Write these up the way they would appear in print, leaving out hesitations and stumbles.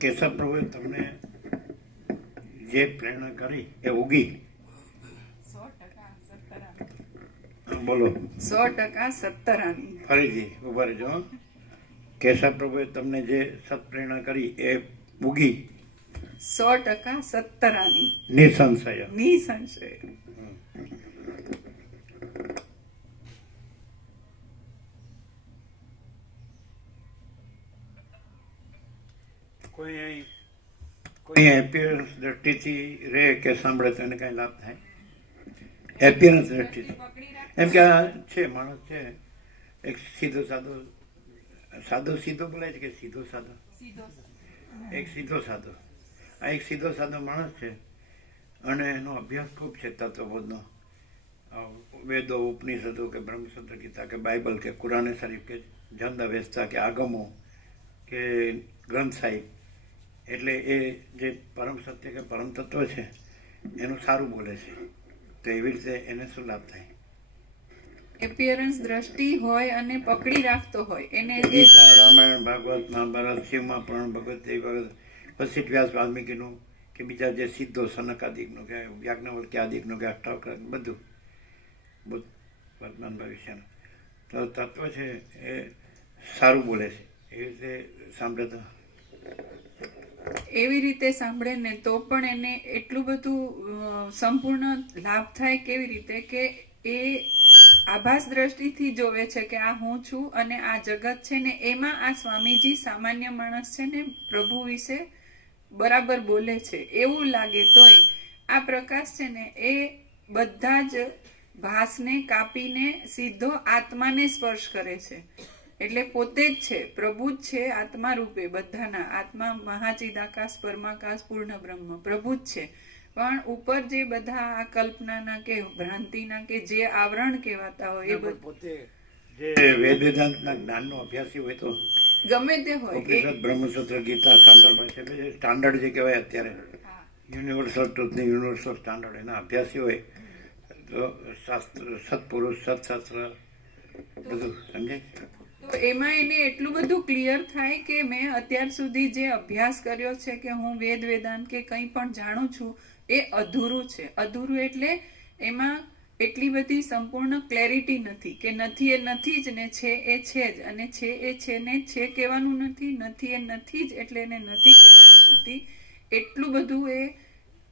કેશવ પ્રભુએ તમને જે પ્રેરણા કરી એ ઉગી? 100% બોલો. 100% સત્તરાની. ફરીથી ઉભા રહેજો. કેશવ પ્રભુએ તમને જે સત્પ્રેરણા કરી એ ઉગી? 100% સત્તરાની. નિસંશય. નિસંશય. કોઈ એપિયરન્સ દ્રષ્ટિથી રે કે સાંભળે તો એને કઈ લાભ થાય? એપિયરન્સ દ્રષ્ટિથી એમ કે આ છે માણસ છે એક સીધો સાદો સીધો બોલાય છે કે સીધો સાદો? એક સીધો સાદો. આ એક સીધો સાદો માણસ છે અને એનો અભ્યાસ ખૂબ છે તત્વબોધનો. વેદો, ઉપનિષદો કે બ્રહ્મસૂત્ર ગીતા કે બાઇબલ કે કુરાને શરીફ કે જંદ અવેસ્તા કે આગમો કે ગ્રંથ સાહિબ, એટલે એ જે પરમ સત્ય કે પરમ તત્વ છે એનું સારું બોલે છે. તો એવી રીતે એને શું લાભ થાય? એપિયરન્સ દ્રષ્ટિ હોય અને પકડી રાખતો હોય એને ગીતા, રામાયણ, ભાગવત, મહાભારત, શિવમાં પુરાણ, ભગવત ભગવત, વશિષ્ઠ, વ્યાસ, વાલ્મીકીનું કે બીજા જે સિદ્ધો સનકાદિકનું કે યાજ્ઞવલ્ક્ય આદિકનું કે અષ્ટાવક્ર બધું બુદ્ધ વર્તમાન ભવિષ્યનું તો તત્વ છે એ સારું બોલે છે. એવી રીતે સાંભળે તો એવી રીતે સાંભળે ને તો પણ એને એટલું બધું સંપૂર્ણ લાભ થાય. કેવી રીતે કે એ આભાસ દ્રષ્ટિથી જોવે છે કે આ હું છું અને આ જગત છે ને એમાં આ સ્વામીજી સામાન્ય માણસ છે ને પ્રભુ વિશે બરાબર બોલે છે એવું લાગે. તોય આ પ્રકાશ છે ને એ બધા જ ભાસને કાપીને સીધો આત્માને સ્પર્શ કરે છે. એટલે પોતે જ છે, પ્રભુ જ છે આત્મા રૂપે. બધાના આત્મા મહાચિદાકાશ, પરમાકાશ, પૂર્ણ બ્રહ્મ પ્રભુ જ છે. પણ ઉપર જે બધા આ કલ્પનાના કે ભ્રાંતિના કે જે આવરણ કહેવાતા હોય એ પોતે જે વેદ વેદાંતના જ્ઞાનનો અભ્યાસી હોય તો ગમે તે હોય. ઉપનિષદ, બ્રહ્મસૂત્ર, ગીતા, શાંકર ભાષા સ્ટાન્ડર્ડ જે કહેવાય અત્યારે યુનિવર્સલ ટ્રુથની યુનિવર્સલ સ્ટાન્ડર્ડ એના અભ્યાસી હોય તો શાસ્ત્ર, સત્પુરુષ, સત્શાસ્ત્ર બધું સમજાય. તો એમાં એને એટલું બધું ક્લિયર થાય કે મેં અત્યાર સુધી જે અભ્યાસ કર્યો છે કે હું વેદ વેદાંત કે કંઈ પણ જાણું છું એ અધૂરું છે. અધૂરું એટલે એમાં એટલી બધી સંપૂર્ણ ક્લેરિટી નથી કે નથી એ નથી જ ને છે એ છે જ, અને છે એ છે ને છે કહેવાનું નથી, નથી એ નથી જ એટલે એને નથી કહેવાનું નથી. એટલું બધું એ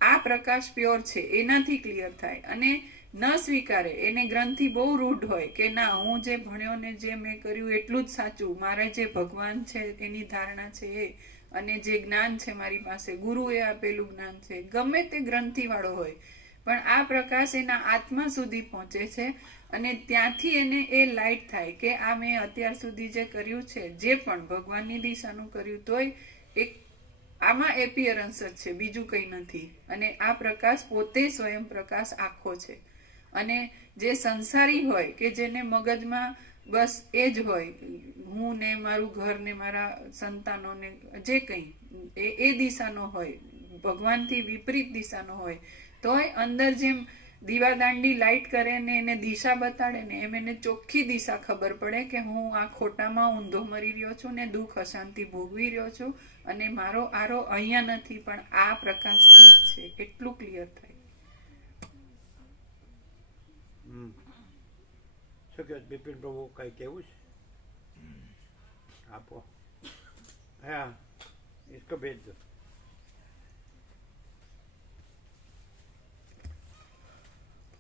આ પ્રકાશ પ્યોર છે એનાથી ક્લિયર થાય. અને ન સ્વીકારે. એને ગ્રંથિ બહુ રૂઢ હોય કે ના હું જે ભણ્યો ને જે મેં કર્યું એટલું જ સાચું, મારે જે ભગવાન છે એની ધારણા છે એ, અને જે જ્ઞાન છે મારી પાસે ગુરુએ આપેલું જ્ઞાન છે, ગમે તે ગ્રંથિ વાળો હોય પણ આ પ્રકાશ એના આત્મા સુધી પહોંચે છે અને ત્યાંથી એને એ લાઇટ થાય કે આ મેં અત્યાર સુધી જે કર્યું છે જે પણ ભગવાનની દિશાનું કર્યું તોય એક આમાં એપિયરન્સ જ છે, બીજું કંઈ નથી. અને આ પ્રકાશ પોતે સ્વયં પ્રકાશ આખો છે. અને જે સંસારી હોય કે જેને મગજમાં બસ એ જ હોય, હું ને મારું ઘર ને મારા સંતાનો ને જે કંઈ એ દિશાનો હોય, ભગવાનથી વિપરીત દિશાનો હોય, તોય અંદર જેમ દીવાદાંડી લાઇટ કરે ને એને દિશા બતાડે ને એમ એને ચોખ્ખી દિશા ખબર પડે કે હું આ ખોટામાં ઊંધો મરી રહ્યો છું ને દુઃખ અશાંતિ ભોગવી રહ્યો છું અને મારો આરો અહીંયા નથી પણ આ પ્રકાશથી જ છે. એટલું ક્લિયર થાય. શું કે બિપિન પ્રભુ કઈ કેવું છે? આપો. હા, इसको भेज दो.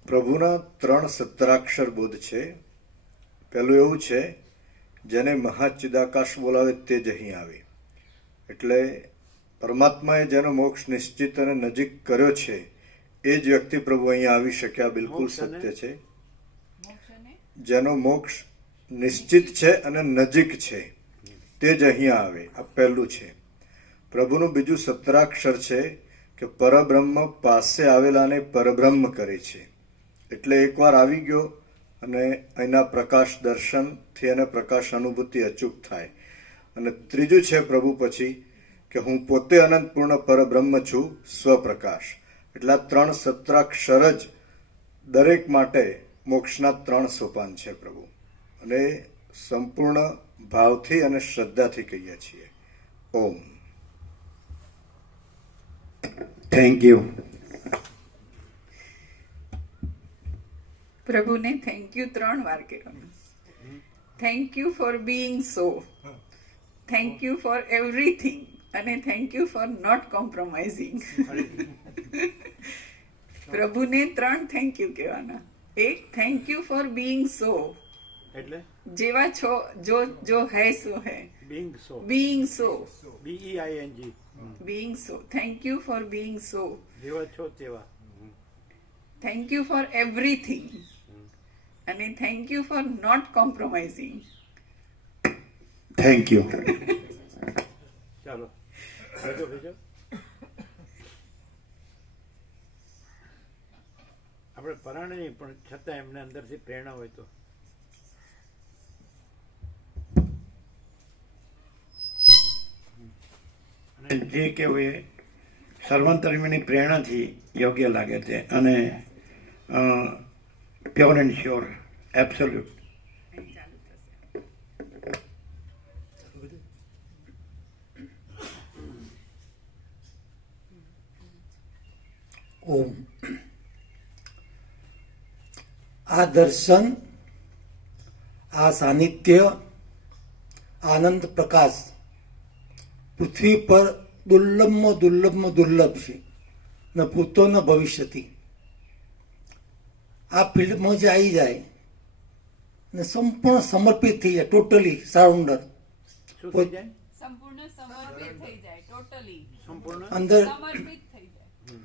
પ્રભુના 3 સત્તરાક્ષર બોધ છે. પહેલું એવું છે જેને મહાચિદાકાશ બોલાવે તે જ અહીં આવે. એટલે પરમાત્માએ જેનો મોક્ષ નિશ્ચિત અને નજીક કર્યો છે એ જ વ્યક્તિ પ્રભુ અહીંયા આવી શક્યા. બિલકુલ સત્ય છે. જેનો મોક્ષ નિશ્ચિત છે અને નજીક છે તે જ અહીંયા આવે. આ પહેલું છે. પ્રભુનું બીજું સત્તરાક્ષર છે કે પરબ્રહ્મ પાસે આવેલાને પરબ્રહ્મ કરે છે. એટલે એકવાર આવી ગયો અને એના પ્રકાશ દર્શનથી અને પ્રકાશ અનુભૂતિ અચૂક થાય. અને ત્રીજું છે પ્રભુ પછી કે હું પોતે અનંતપૂર્ણ પરબ્રહ્મ છું, સ્વપ્રકાશ. એટલે આ 3 સત્રાક્ષર જ દરેક માટે મોક્ષના 3 સોપાન છે પ્રભુ. અને સંપૂર્ણ ભાવથી અને શ્રદ્ધાથી કહીએ છીએ. ઓમ. Thank you. પ્રભુને થેન્ક યુ 3 વાર કહેવાનું. Thank you for being so, thank you for everything, અને thank you for not compromising. પ્રભુને 3 થેન્ક યુ કહેવાના. એક, thank you for being so, એટલે જેવા છો, જો હૈ સો હૈ, being so, being so, BEING, being so. Thank you for being so. જેવા છો તેવા. થેન્ક યુ ફોર એવરીથિંગ, અને thank you for not કોમ્પ્રોમાઇઝિંગ. Thank you. ચાલો ભેજો. આપણે પરાણે નહીં, પણ છતાં એમને અંદરથી પ્રેરણા હોય તો. અને જે કેવું એ સર્વાંતરમીની પ્રેરણાથી યોગ્ય લાગે છે, અને પ્યોર એન્ડ શ્યોર, એબ્સોલ્યુટ. ઓમ. આ દર્શન, આ સાનિધ્ય, આનંદ પ્રકાશ પૃથ્વી પર દુર્લભમાં દુર્લભ છે, ન ભૂતો ન ભવિષ્યથી. આ ફિલ્ડમાં જે આવી જાય ને સંપૂર્ણ સમર્પિત થઈ જાય, ટોટલી સરાઉન્ડર, શું થઈ જાય? સંપૂર્ણ સમર્પિત થઈ જાય, ટોટલી સંપૂર્ણ અંદર સમર્પિત થઈ જાય.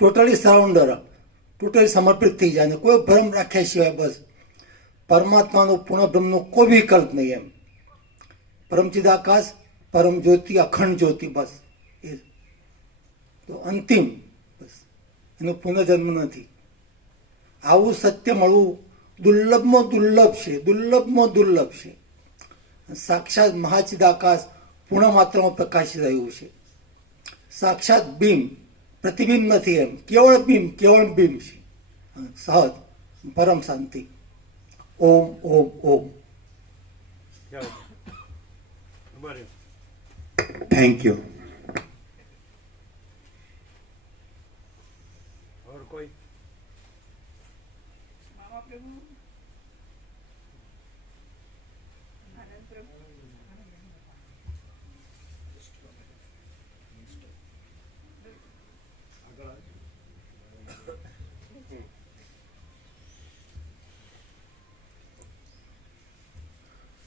ટોટલી સરાઉન્ડર, ટોટલી સમર્પિત થઈ જાય, ને કોઈ ભ્રમ રાખ્યા સિવાય બસ પરમાત્માનો પૂર્ણ બ્રહ્મનો કોઈ વિકલ્પ નહીં. એમ પરમચિદાકાશ, પરમ જ્યોતિ, અખંડ જ્યોતિ, બસ એ તો અંતિમ, બસ એનો પુનર્જન્મ નથી. આવું સત્ય મળવું દુર્લભમાં દુર્લભ છે. સાક્ષાત મહાચિદાકાશ પૂર્ણ માત્રામાં પ્રકાશી રહ્યું છે. સાક્ષાત બીમ, પ્રતિબિંબ નથી. એમ કેવળ બીમ છે. સહજ પરમ શાંતિ. ઓમ ઓમ ઓમ. Thank you. और कोई? મામા પ્રભુ, આનંદ પ્રભુ.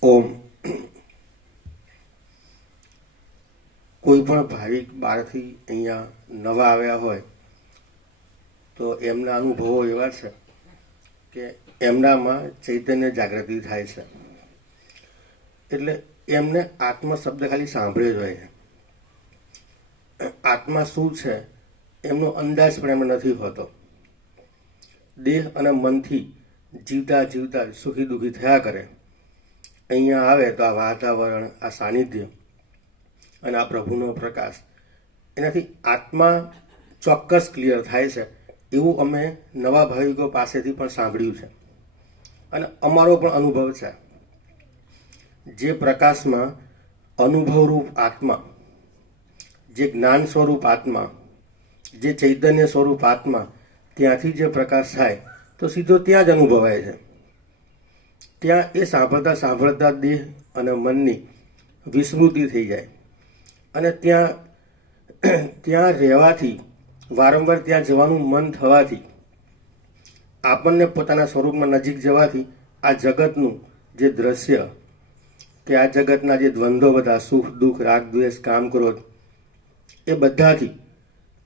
ઓમ. કોઈ પણ ભાવિક બહારથી અહીંયા નવા આવ્યા હોય તો એમના અનુભવો એવા છે કે એમનામાં ચૈતન્ય જાગૃતિ થાય છે. એટલે એમને આત્મા શબ્દ ખાલી સાંભળ્યો જ હોય છે. આત્મા શું છે એમનો અંદાજ પણ એમને નથી હોતો. દેહ અને મનથી જીવતા સુખી દુઃખી થયા કરે. અહીંયા આવે તો આ વાતાવરણ, આ સાનિધ્ય અને આ પ્રભુનો પ્રકાશ, એનાથી આત્મા ચોક્કસ ક્લિયર થાય છે. એવું અમે નવા ભાવિકો પાસેથી પણ સાંભળ્યું છે, અને અમારો પણ અનુભવ છે. જે પ્રકાશમાં અનુભવરૂપ આત્મા, જે જ્ઞાન સ્વરૂપ આત્મા, જે ચૈતન્ય સ્વરૂપ આત્મા, ત્યાંથી જે પ્રકાશ થાય તો સીધો ત્યાં જ અનુભવાય છે. ત્યાં એ સાંભળતા દેહ અને મનની વિસ્મૃતિ થઈ જાય, અને ત્યાં રહેવાથી, વારંવાર ત્યાં જવાનું મન થવાથી, આપણને પોતાના સ્વરૂપમાં નજીક જવાથી આ જગતનું જે દ્રશ્ય, કે આ જગતના જે દ્વંદ્વો બધા, સુખ દુઃખ, રાગ દ્વેષ, કામ ક્રોધ, એ બધાથી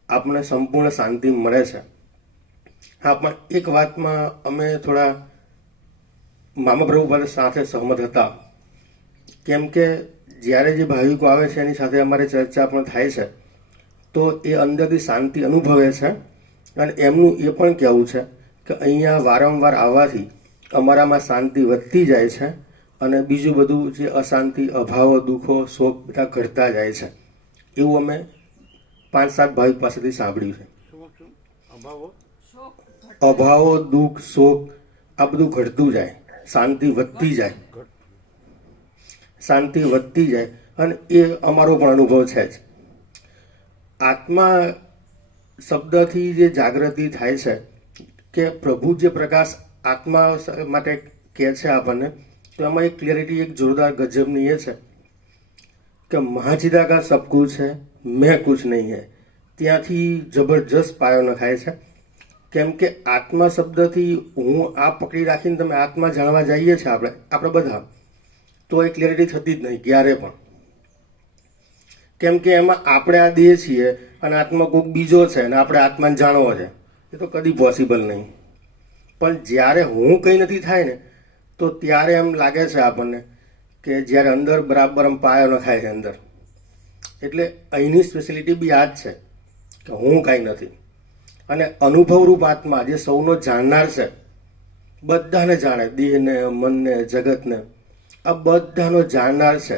આપણને સંપૂર્ણ શાંતિ મળે છે. હા, પણ એક વાતમાં અમે થોડા મામા પ્રભુ સાથે સહમત હતા, કેમ કે જ્યારે જે ભાવિકો આવે છે એની સાથે અમારે ચર્ચા પણ થાય છે, તો એ અંદરથી શાંતિ અનુભવે છે. અને એમનું એ પણ કહેવું છે કે અહીંયા વારંવાર આવવાથી અમારામાં શાંતિ વધતી જાય છે, અને બીજું બધું જે અશાંતિ, અભાવો, દુઃખો, શોક બધા ઘટતા જાય છે. એવું અમે 5-7 ભાવિક પાસેથી સાંભળ્યું છે. અભાવો, દુઃખ, શોક આ બધું ઘટતું જાય, શાંતિ વધતી જાય, અને એ અમારો પણ અનુભવ છે જ. આત્મા શબ્દથી જે જાગૃતિ થાય છે કે પ્રભુ જે પ્રકાશ આત્મા માટે કહે છે આપણને, તો એમાં એક ક્લિયરિટી એક જોરદાર ગજબની એ છે કે મહાચિદાકાશ સબ કુછ है મેં કુછ નહીં है, ત્યાંથી જબરજસ્ત પાયો નખાય છે. કેમ કે આત્મા શબ્દથી હું આ પકડી રાખીને તમે આત્મા જાણવા જઈએ છીએ આપણે બધા, તો એ ક્લિયરિટી થતી જ નહીં ક્યારે પણ. કેમ કે એમાં આપણે આ દેહ છીએ અને આત્મા કોઈક બીજો છે અને આપણે આત્માને જાણવો છે, એ તો કદી પોસિબલ નહીં. પણ જ્યારે હું કંઈ નથી થાય ને, તો ત્યારે એમ લાગે છે આપણને કે જ્યારે અંદર બરાબર આમ પાયો નખાય છે અંદર. એટલે અહીંની સ્પેશિયાલિટી બી આ જ છે કે હું કાંઈ નથી. અને અનુભવરૂપ આત્મા જે સૌનો જાણનાર છે, બધાને જાણે, દેહને, મનને, જગતને, આ બધાનો જાણનાર છે.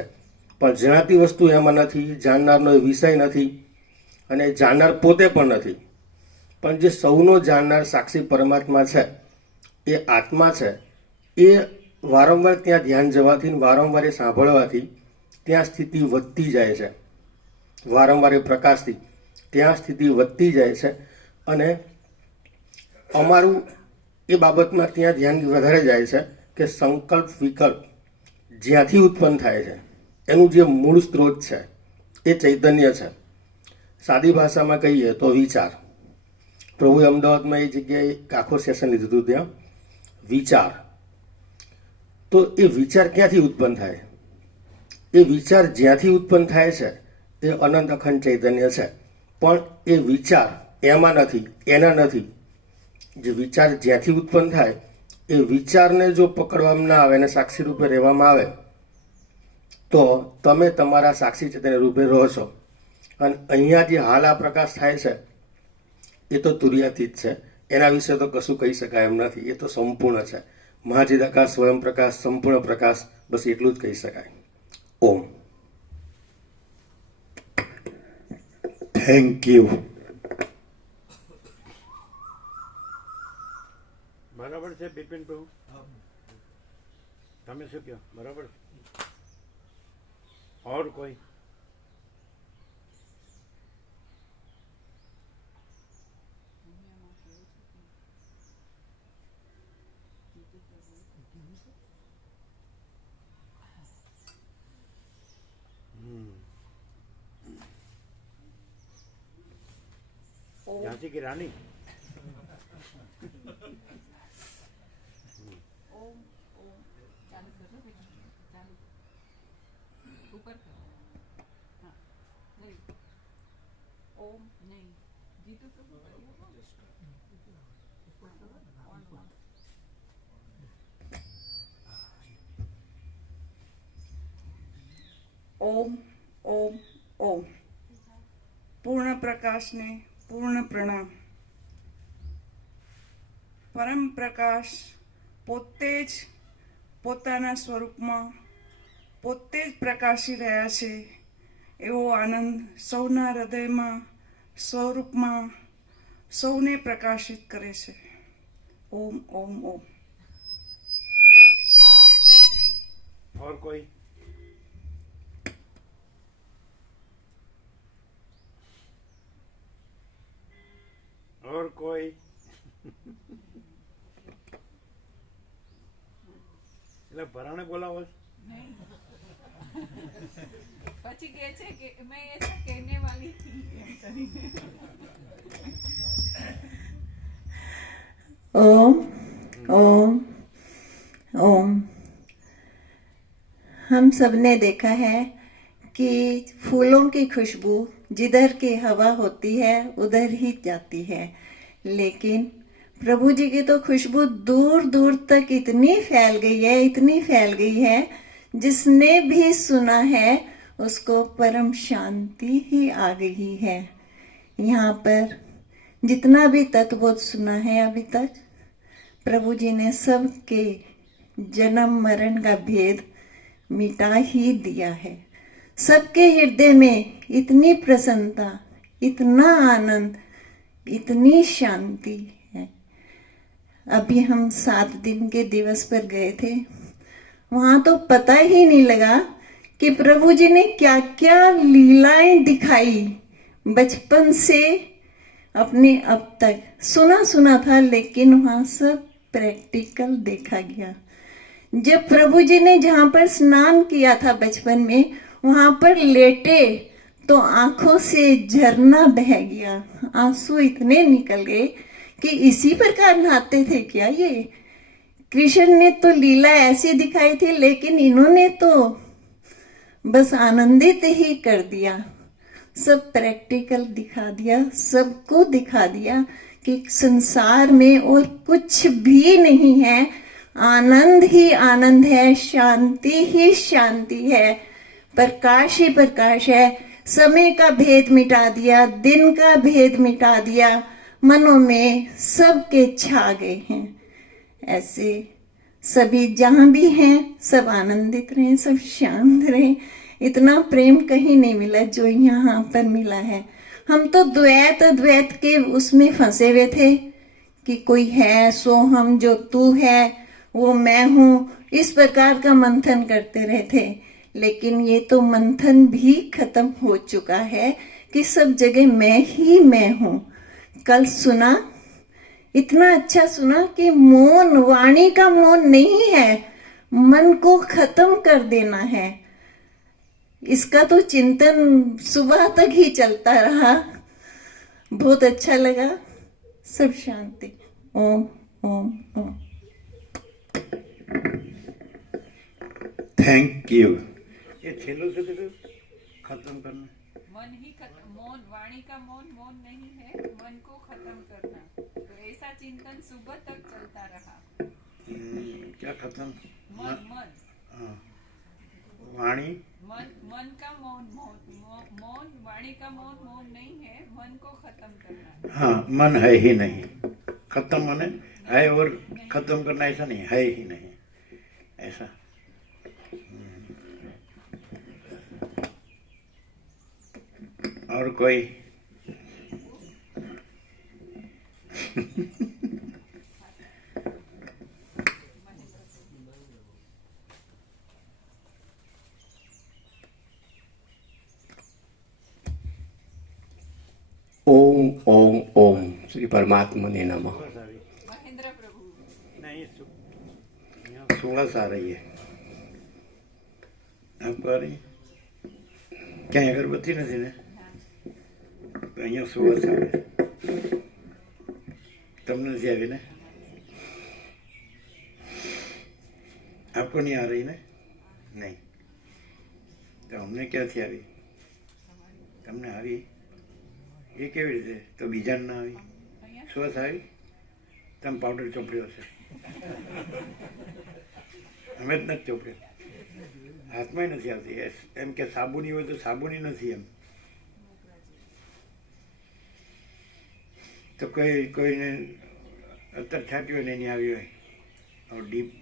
પણ જણાતી વસ્તુ એમાં નથી, જાણનારનો એ વિષય નથી અને જાણનાર પોતે પણ નથી. પણ જે સૌનો જાણનાર સાક્ષી પરમાત્મા છે, એ આત્મા છે, એ વારંવાર ત્યાં ધ્યાન જવાથી, વારંવાર એ સાંભળવાથી ત્યાં સ્થિતિ વધતી જાય છે. વારંવાર એ પ્રકાશથી ત્યાં સ્થિતિ વધતી જાય છે. અને અમારું એ બાબતમાં ત્યાં ધ્યાન વધારે જાય છે કે સંકલ્પ વિકલ્પ જ્યાંથી ઉત્પન્ન થાય છે, એનું જે મૂળ સ્ત્રોત છે એ ચૈતન્ય છે. સાદી ભાષામાં કહીએ તો વિચાર. પ્રભુએ અમદાવાદમાં એ જગ્યાએ એક આખો સેશન લીધું હતું, ત્યાં વિચાર. તો એ વિચાર ક્યાંથી ઉત્પન્ન થાય? એ વિચાર જ્યાંથી ઉત્પન્ન થાય છે એ અનંત અખંડ ચૈતન્ય છે. પણ એ વિચાર એમાં નથી, એના નથી. જે વિચાર જ્યાંથી ઉત્પન્ન થાય, એ વિચારને જો પકડવામાં ના આવે અને સાક્ષી રૂપે રહેવામાં આવે, તો તમે તમારા સાક્ષી ચૈતન્ય રૂપે રહો છો. અને અહીંયા જે હાલ આ પ્રકાશ થાય છે એ તો તુર્યાતીત છે, એના વિશે તો કશું કહી શકાય એમ નથી. એ તો સંપૂર્ણ છે. મહાચિદાકાશ, સ્વયં પ્રકાશ, સંપૂર્ણ પ્રકાશ, બસ એટલું જ કહી શકાય. ઓમ. Thank you. બરાબર છે બિપિન પ્રભુ, તમે શું કહો? બરાબર છે. और कोई? झांसी की रानी. ઓમ ઓમ ઓમ. પૂર્ણ પ્રકાશને પૂર્ણ પ્રણામ. પરમ પ્રકાશ પોતે જ પોતાના સ્વરૂપમાં પોતે જ પ્રકાશી રહ્યા છે, એવો આનંદ સૌના હૃદયમાં, સ્વરૂપમાં સૌને પ્રકાશિત કરે છે. ઓમ ઓમ ઓમ. और कोई? और कोई? એટલે ભરાણે બોલાવો છો? પછી કહે છે કે મેં એસા કહેને વાલી थी. ओम ओम ओम. हम सब ने देखा है कि फूलों की खुशबू जिधर की हवा होती है उधर ही जाती है, लेकिन प्रभु जी की तो खुशबू दूर दूर तक इतनी फैल गई है, इतनी फैल गई है, जिसने भी सुना है उसको परम शांति ही आ गई है. यहाँ पर जितना भी तत्वबोध सुना है अभी तक, प्रभु जी ने सबके जन्म मरण का भेद मिटा ही दिया है. सबके हृदय में इतनी प्रसन्नता, इतना आनंद, इतनी शांति है. अभी हम 7 दिन के दिवस पर गए थे, वहां तो पता ही नहीं लगा कि प्रभु जी ने क्या क्या लीलाएं दिखाई. बचपन से अपने अब तक सुना सुना था, लेकिन वहां सब प्रैक्टिकल देखा गया। जब प्रभु जी ने जहां पर स्नान किया था बचपन में, वहां पर लेटे तो आंखों से झरना बह गया, आंसू इतने निकल गए कि इसी प्रकार नहाते थे क्या ये? कृष्ण ने तो लीला ऐसी दिखाई थी, लेकिन इन्होंने तो बस आनंदित ही कर दिया। सब प्रैक्टिकल दिखा दिया, सबको दिखा दिया कि संसार में और कुछ भी नहीं है, आनंद ही आनंद है, शांति ही शांति है, प्रकाश ही प्रकाश है। समय का भेद मिटा दिया, दिन का भेद मिटा दिया, मनों में सबके छा गए हैं। ऐसे सभी जहां भी हैं सब आनंदित रहे, सब शांत रहे। इतना प्रेम कहीं नहीं मिला जो यहाँ पर मिला है। हम तो द्वैत द्वैत के उसमें फंसे हुए थे कि कोई है सो हम, जो तू है वो मैं हूं, इस प्रकार का मंथन करते रहे थे। लेकिन ये तो मंथन भी खत्म हो चुका है कि सब जगह मैं ही मैं हूं। कल सुना, इतना अच्छा सुना कि मौन वाणी का मौन नहीं है, मन को खत्म कर देना है। इसका तो चिंतन सुबह तक ही चलता रहा, बहुत अच्छा लगा। सब शांति। ओम ओम ओम। Thank you. ये छेलो से तो खत्म करना, मन ही खत्म, मौन वाणी का मौन मौन नहीं है, मन को खत्म करना। तो ऐसा चिंतन सुबह तक चलता रहा। क्या खत्म? मन मन हाँ, वाणी मन मन का मौन मौन मौन वाणी का मौन मौन नहीं है, मन को खत्म करना। हाँ, मन है ही नहीं। खत्म माने है और खत्म करना, ऐसा नहीं है ही नहीं ऐसा। और कोई? ओम ओम ओम श्री परमात्मा ने नमः। महेंद्र प्रभु नहीं, यहाँ 16 आ रही है। आपको आ रही है? क्या अगरबत्ती नहीं ने? तो અહીંયા 16 આવે, તમને નથી આવી ને? आपको नहीं आ रही ने? नहीं, तो हमने ક્યાંથી આવી? તમને આવી? એ કેવી રીતે? તો બીજાને ના આવી? 16 આવી? તમે પાવડર ચોપડ્યો હશે, અમે જ નથી ચોપડ્યો. હાથમાં નથી આવતી. એમ કે સાબુની હોય તો સાબુની નથી એમ. તો કોઈને અત્યારે છાંટ્યું હોય ને એની આવી હોય.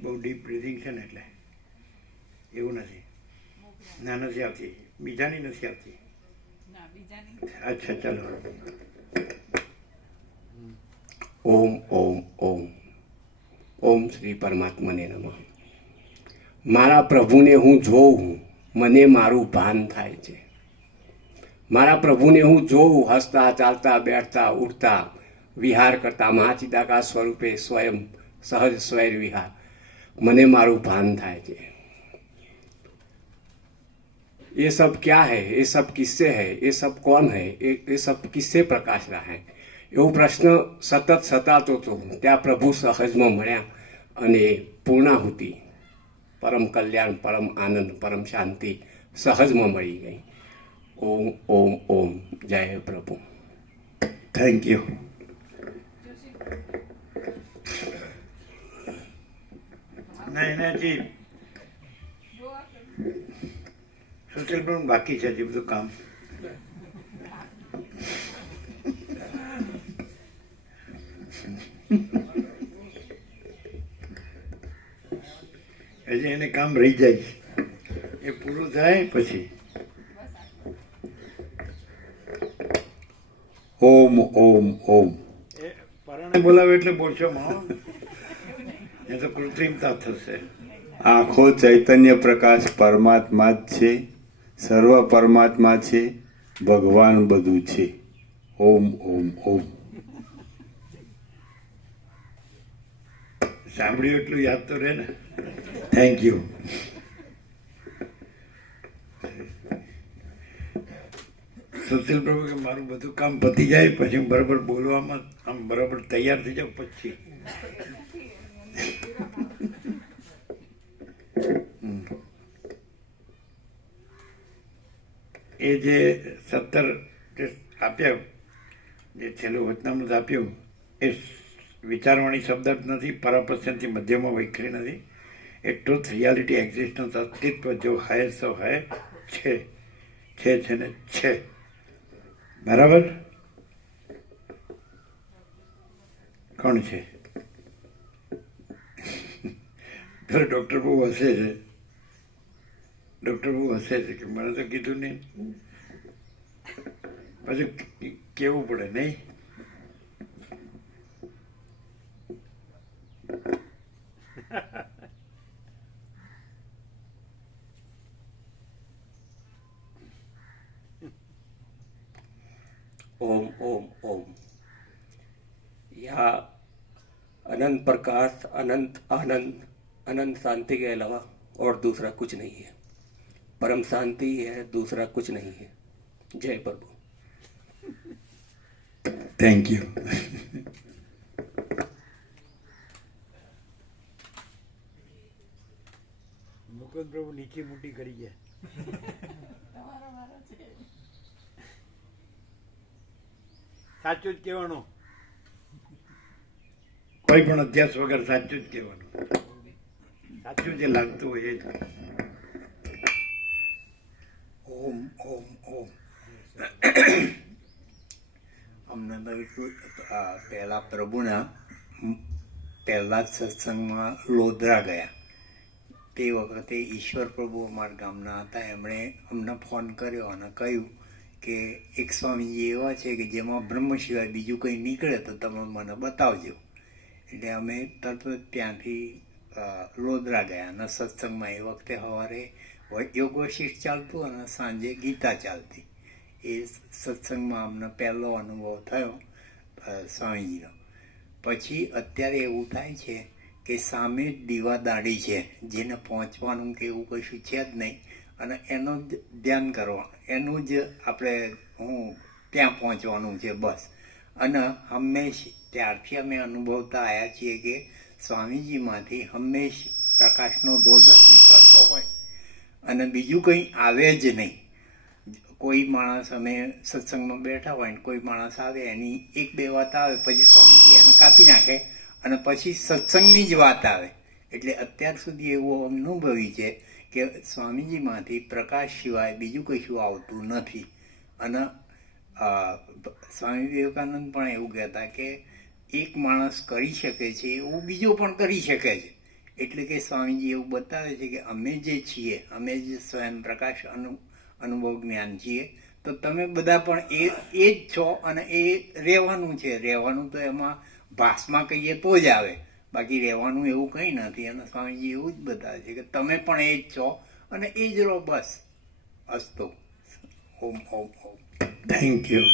બહુ ડીપ બ્રિધિંગ છે ને એટલે એવું નથી. ના, નથી આવતી. બીજાની નથી આવતી. ના બીજાની અચ્છા, ચાલો. ઓમ ઓમ ઓમ ઓમ શ્રી પરમાત્મા ને નમઃ. મારા પ્રભુને હું જોઉં, મને મારું ભાન થાય છે. મારા પ્રભુને હું જોઉં, હસતા ચાલતા બેઠતા ઉઠતા વિહાર કરતા મહાચિદાકાશ સ્વરૂપે સ્વયં સહજ સ્વૈર વિહાર, મને મારું ભાન થાય છે. ये सब क्या है, ये सब किससे है, ये सब कौन है, ये सब किससे प्रकाश रहा है, એવો પ્રશ્ન સતત સતાતો હતો. ત્યાં પ્રભુ સહજમાં મળ્યા અને પૂર્ણાહુતિ, પરમ કલ્યાણ, પરમ આનંદ, પરમ શાંતિ સહજમાં મળી ગઈ. ઓમ ઓમ ઓમ. જય પ્રભુ. Thank you. ના, એનાથી સોશિયલ પણ બાકી છે હજી બધું કામ. હજી એને કામ રહી જાય, એ પૂરું થાય પછી. ઓમ ઓમ ઓમ. એ પરાણે બોલાવે એટલે બોલશો માં, એ તો કૃત્રિમતા થશે. આખો ચૈતન્ય પ્રકાશ પરમાત્મા જ છે, સર્વ પરમાત્મા છે, ભગવાન બધું છે. ઓમ ઓમ ઓમ. સાંભળ્યું એટલું યાદ તો રહે ને. Thank you. સુશીલ પ્રભુ કે મારું બધું કામ પતી જાય પછી હું બરાબર બોલવામાં આમ બરાબર તૈયાર થઈ જાઉં પછી. એ જે 17 આપ્યા, જે છેલ્લું વચનામૃત આપ્યું, એ વિચારવાણી શબ્દ જ નથી, પરાપસ્યથી મધ્યમાં વૈખરી નથી. એ ટ્રુથ, રિયાલિટી, એક્ઝિસ્ટન્સ, અસ્તિત્વ જો હૈ સો હૈ, છે ને છે. બરાબર? કોણ છે? ડૉક્ટર બહુ હસે છે. ડૉક્ટર બહુ હસે છે કે મને તો કીધું નહીં, પછી કેવું પડે નહીં. ओम ओम ओम। यह अनंत प्रकाश, अनंत आनंद, अनंत शांति के अलावा और दूसरा कुछ नहीं है। परम शांति है, दूसरा कुछ नहीं है। जय प्रभु। Thank you. મુકુંદ પ્રભુ નીચે મોટી કરી ગયા. સાચું જ કહેવાનું, કોઈ પણ અભ્યાસ વગર સાચું જ કહેવાનું. સાચું જે લાગતું હોય એ જ. ઓમ ઓમ ઓમ. અમને તો એટલું પહેલા પ્રભુના પહેલા જ સત્સંગમાં લોધરા ગયા તે વખતે ઈશ્વર પ્રભુ અમારા ગામના હતા. એમણે અમને ફોન કર્યો અને કહ્યું કે એક સ્વામીજી એવા છે કે જેમાં બ્રહ્મ સિવાય બીજું કંઈ નીકળે તો તમે મને બતાવજો. એટલે અમે તરત જ ત્યાંથી લોધરા ગયા અને સત્સંગમાં એ વખતે સવારે યોગ વશિષ્ઠ ચાલતું અને સાંજે ગીતા ચાલતી. એ સત્સંગમાં અમને પહેલો અનુભવ થયો સ્વામીજીનો. પછી અત્યારે એવું થાય છે કે સામે જ દીવાદાળી છે, જેને પહોંચવાનું કે એવું કશું છે જ નહીં, અને એનું જ ધ્યાન કરવા, એનું જ આપણે ત્યાં પહોંચવાનું છે બસ. અને હંમેશ ત્યારથી અમે અનુભવતા આવ્યા છીએ કે સ્વામીજીમાંથી હંમેશ પ્રકાશનો ધોધ જ નીકળતો હોય અને બીજું કંઈ આવે જ નહીં. કોઈ માણસ, અમે સત્સંગમાં બેઠા હોય ને કોઈ માણસ આવે, એની એક બે વાત આવે, પછી સ્વામીજી એને કાપી નાખે અને પછી સત્સંગની જ વાત આવે. એટલે અત્યાર સુધી એવું અનુભવી છે કે સ્વામીજીમાંથી પ્રકાશ સિવાય બીજું કશું આવતું નથી. અને સ્વામી વિવેકાનંદ પણ એવું કહેતા કે એક માણસ કરી શકે છે એવું બીજો પણ કરી શકે છે. એટલે કે સ્વામીજી એવું બતાવે છે કે અમે જે છીએ, અમે જે સ્વયં પ્રકાશ અનુભવ જ્ઞાન છીએ, તો તમે બધા પણ એ જ છો અને એ રહેવાનું છે. રહેવાનું તો એમાં ભાસમાં કહીએ તો જ આવે, બાકી રહેવાનું એવું કંઈ નથી. અને સ્વામીજી એવું જ બતાવે છે કે તમે પણ એ જ છો અને એ જ રહો, બસ. અસ્તુ. ઓમ ઓમ ઓમ. Thank you.